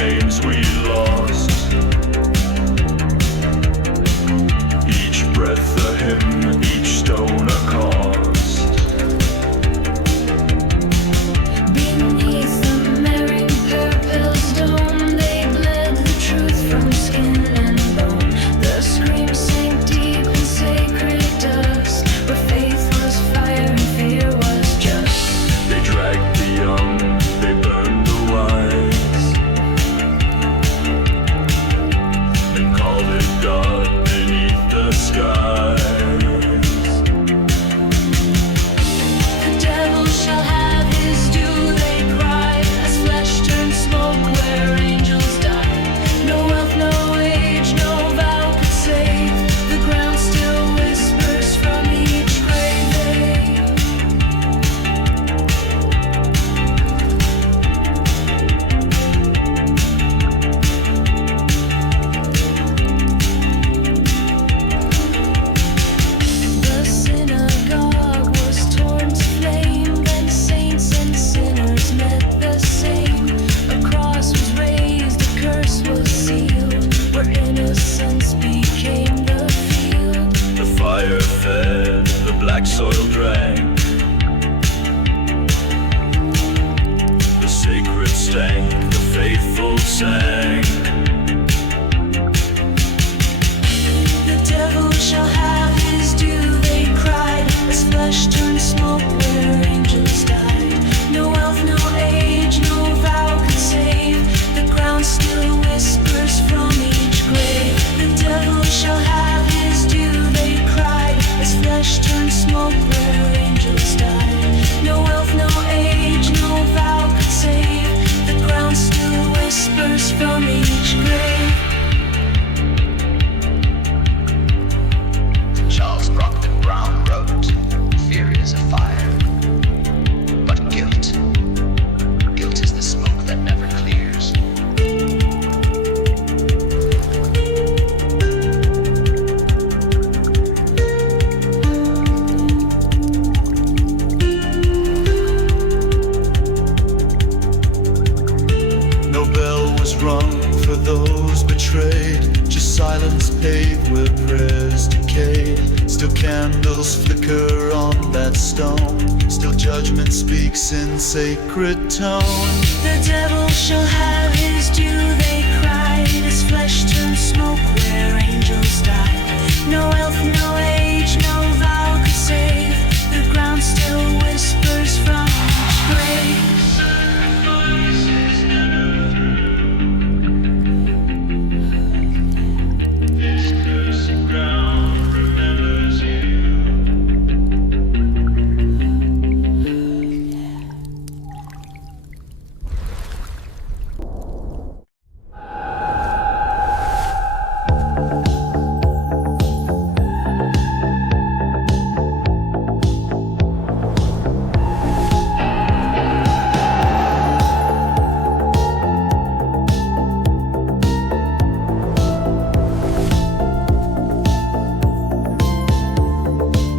names we lost. Each breath a hymn, each stone a cost. Beneath the Marienkapelle's dome, they bled the truth from skin and bone. The scream sank deep in sacred dust, where faith was fire and fear was just. They dragged the young, they burned the wise, and called it God beneath the skies. The devil shall have his due, they cried, as flesh turned smoke where angels died. No wealth, no age, no vow could save. The ground still whispers from each grave. The synagogue was torn to flame, then saints and sinners met the same. A cross was raised, a curse was sealed, where innocence became the field. The fire fed, the black soil drank. The sacred stank, the faithful sang. The devil shall have his due, they cried, as flesh turned smoke where angels died. No wealth, no age, no vow could save. The ground still whispers from each grave. The devil shall have his due, they cried, as flesh turned smoke where angels died. No wealth, no age, no vow could save. The ground still whispers from each grave. Charles Brockman Brown wrote, "Fear is a fire, but guilt is the smoke that never clears." No bell was rung for those betrayed, just silence paved where prayers decayed. Still candles flicker on that stone, still judgment speaks in sacred tone. The devil shall have his due, they cried, as flesh turned smoke where angels died. No wealth, no age, no vow could save. The ground still whispers from each grave. This cursed ground remembers you.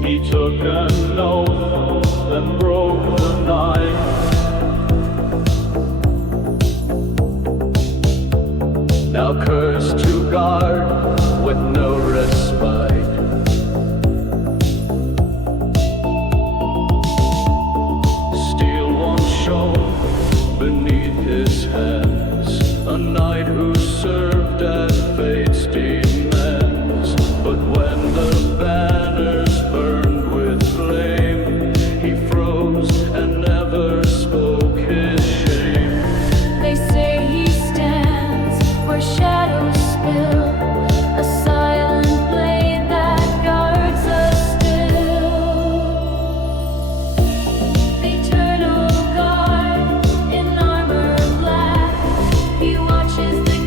He took an oath and broke the night. Now cursed to guard with no respite. Steel won't show beneath his hands, a knight who served at fate's demands. But when the banners burned with flame, he froze and never spoke his shame. They say he stands where shadows spill, a silent blade that guards us still. Eternal guard in armor black, he watches the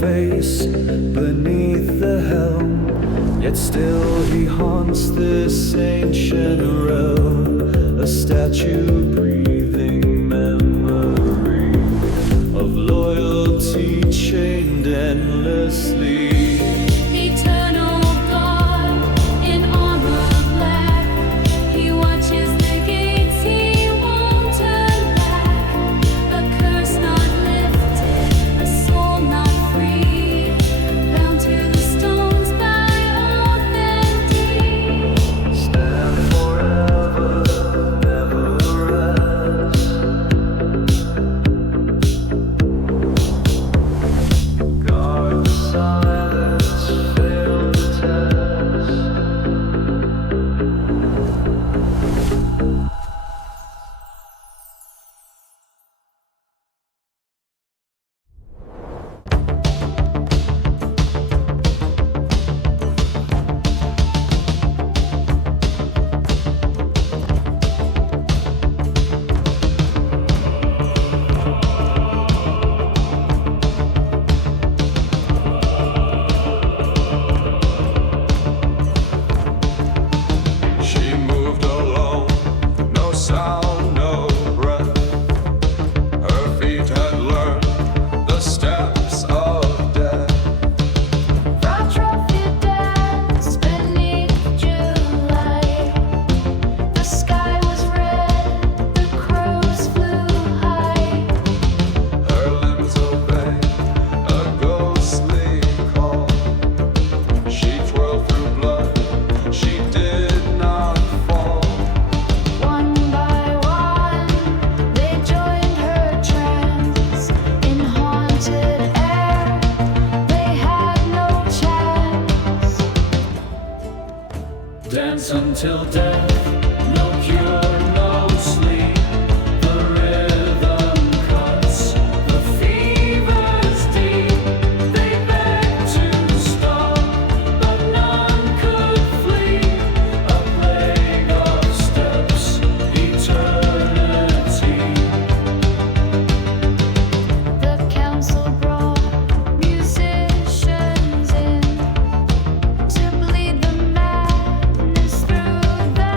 face beneath the helm. Yet still he haunts this ancient realm, a statue breathing memory of loyalty chained endlessly. Eternal God in armor black, He watches the gates, He won't turn back. A curse not lifted, a soul not freed, bound to the stones by oath and deed. Stand forever, never rest. Guard the silence, fail the test. She moved alone, no sound, no breath. Her feet had learned the steps of death. Rock trophy dance beneath July. The sky was red, the crows flew high. Her limbs obeyed a ghostly call. She twirled through blood, she did not fall. One by one, they joined her trance. In haunted air, they had no chance. Dance until death, no cure, no sleep. The rhythm cuts, the fever's deep. They begged to stop, but none could flee. A plague of steps, eternity. The council brought musicians in to bleed the madness through the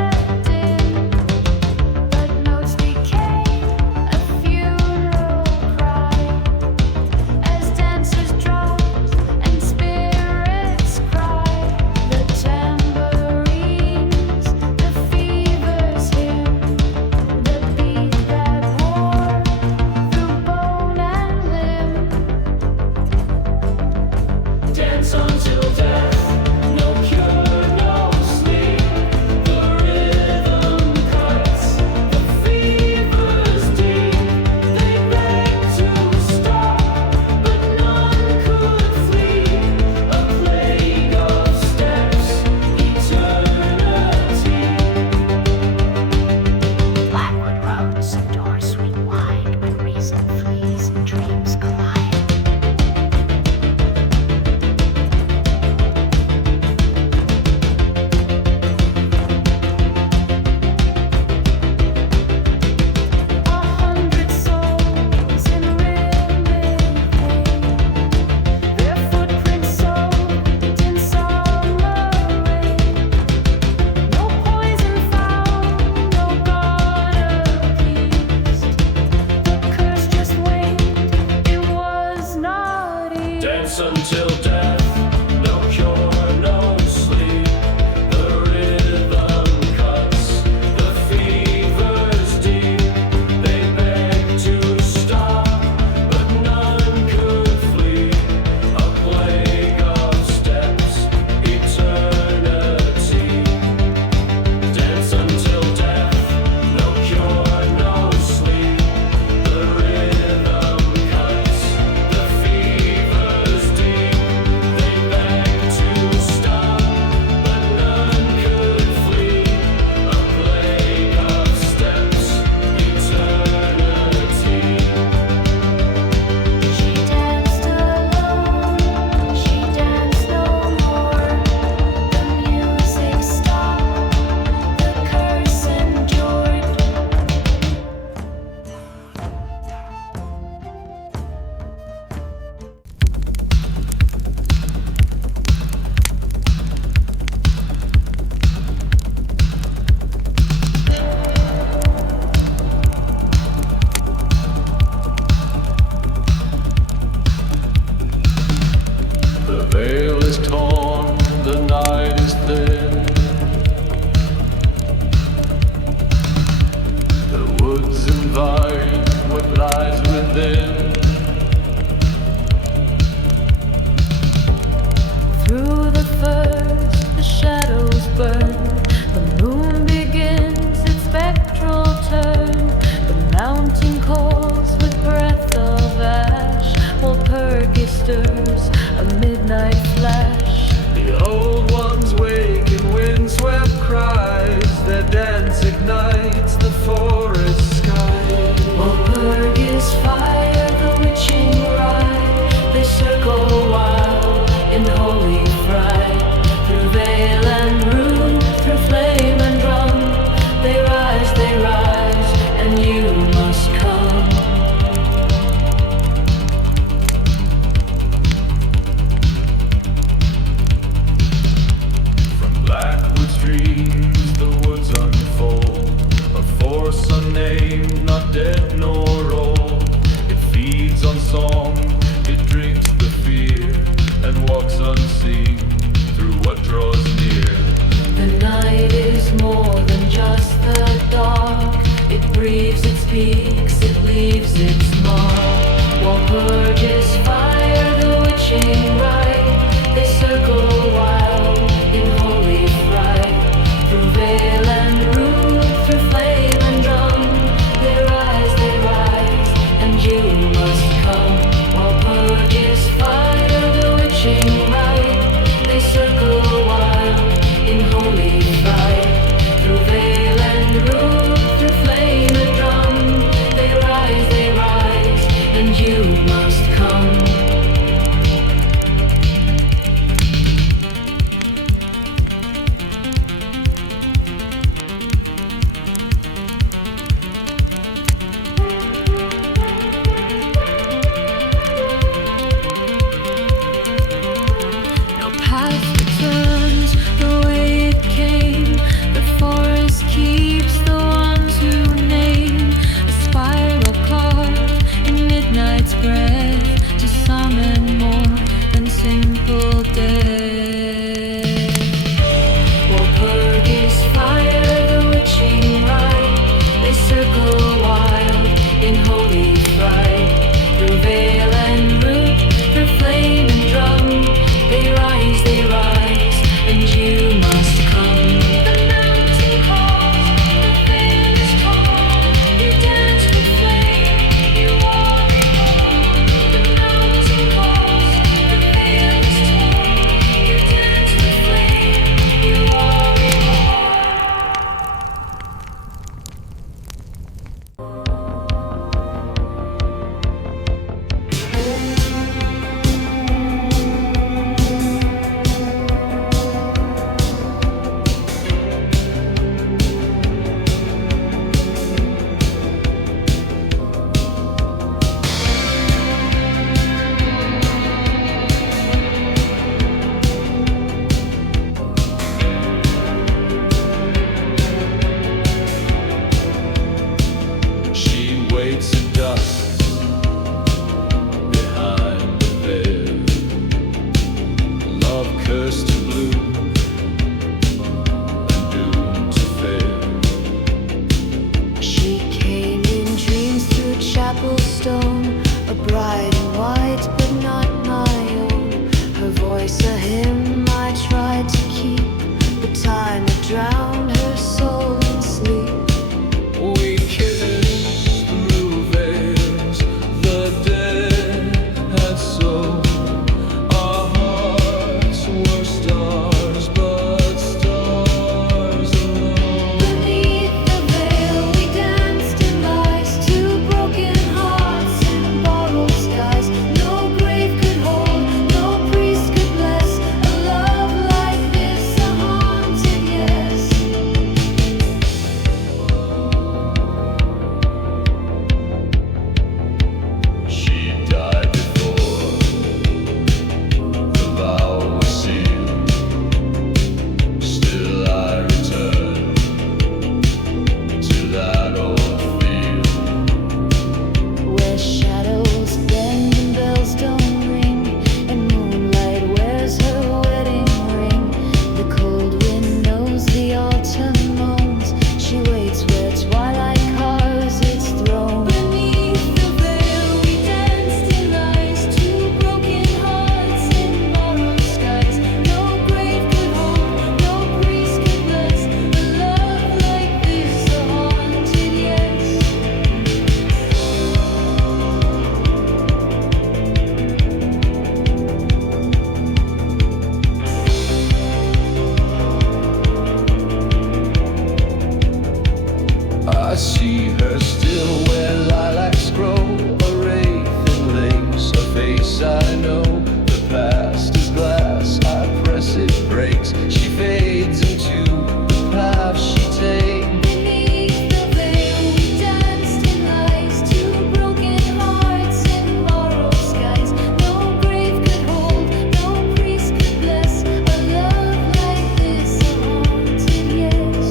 I see her still where lilacs grow, a wraith in lace, a face I know. The past is glass, I press it breaks. She fades into the path she takes. Beneath the veil we danced in lies, two broken hearts in borrowed skies. No grave could hold, no priest could bless a love like this, a haunted yes.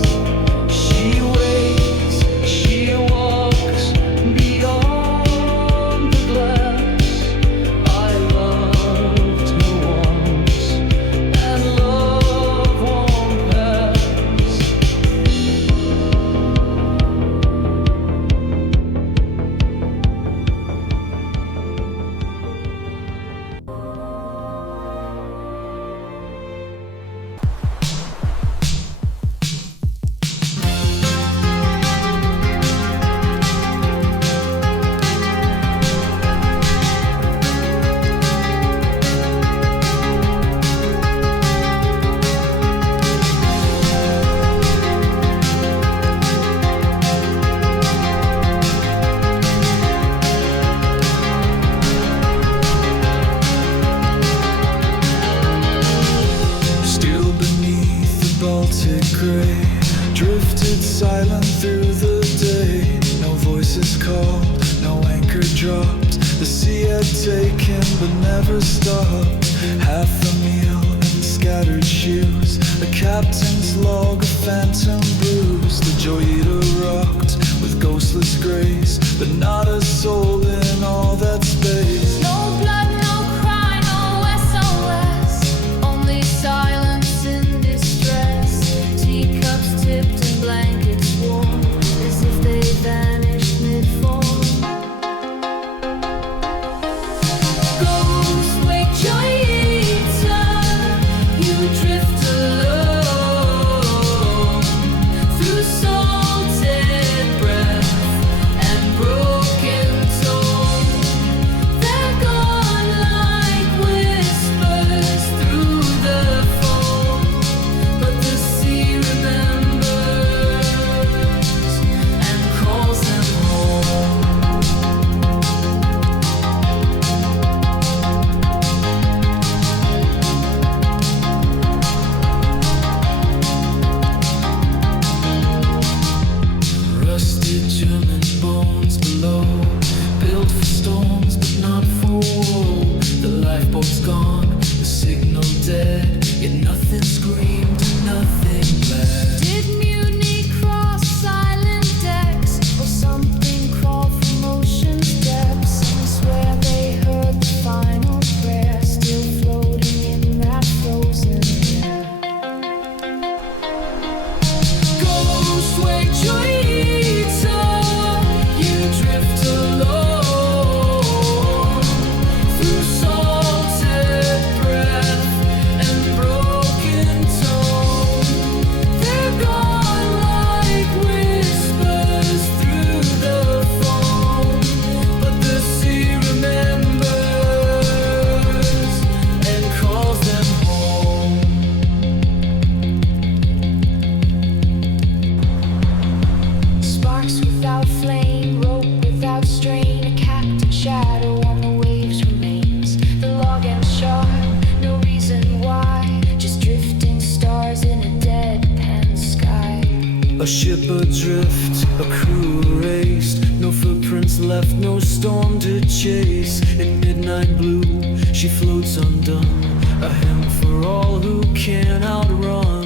She waits, she walks beyond the glass. I loved her once, and love won't pass. Still beneath the Baltic grey, drifted silent through the day. No voices called, no anchor dropped. The sea had taken but never stopped. Half a meal and scattered shoes, a captain's log, a phantom bruise. The Joyita rocked with ghostless grace, but not a soul in all that space. No blood, no cry, no SOS, only silence in distress. Teacups tipped and blankets warm, as if they vanished mid-fall. Ghostwake Joyita, you drift alone through salted breath and broken tone. They're gone like whispers through the foam, but the sea remembers and calls them home. Rusted German bones below, built for storms but not for woe. The lifeboat's gone, the signal dead, yet nothing screamed, nothing bled. Did mutiny cross silent decks, or something crawled from ocean's depths? And swear they heard the final prayer, still floating in that frozen air. Ghostwake Joyita, you drift alone through salted breath and broken tone. They're gone like whispers through the foam, but the sea remembers and calls them home. Sparks without flame, rope without strain, a captain shadow on the waves remains. The log ends sharp, no reason why, just drifting stars in a deadpan sky. A ship adrift, a crew erased, no footprints left, no storm to chase. In midnight blue, she floats undone, a hymn for all who can't outrun.